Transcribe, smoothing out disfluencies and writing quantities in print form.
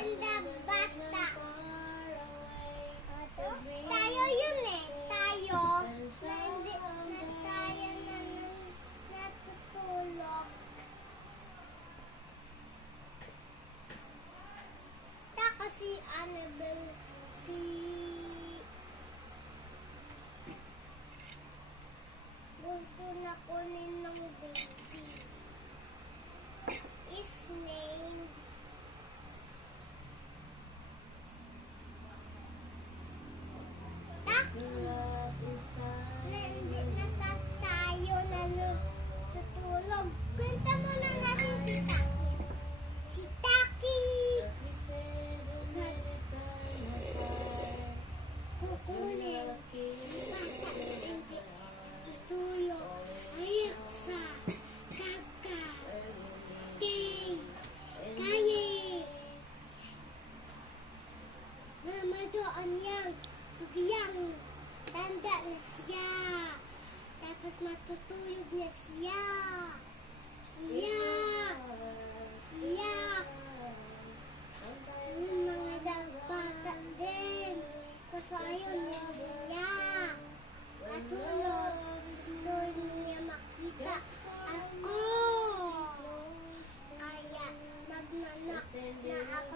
and the bata. Tayo yun eh. Tayo. Na hindi na tayo na natutulog. Kasi Annabelle, gusto na kunin ng baby. Is named Taki. Hindi na tayo na natutulog. Kwenta muna natin si Taki. Si Taki! Kukunin. Bata hindi tutulog. Ayak sa kaka. Kaye. Mama doon yang. Subiyang. Tanda na siya. Tapos matutulog na siya. Iyak. Iyak. Yung mga bata din. Kasi ayaw niya iyak. Matulog. Gusto niya makita ako. Kaya magnanak na ako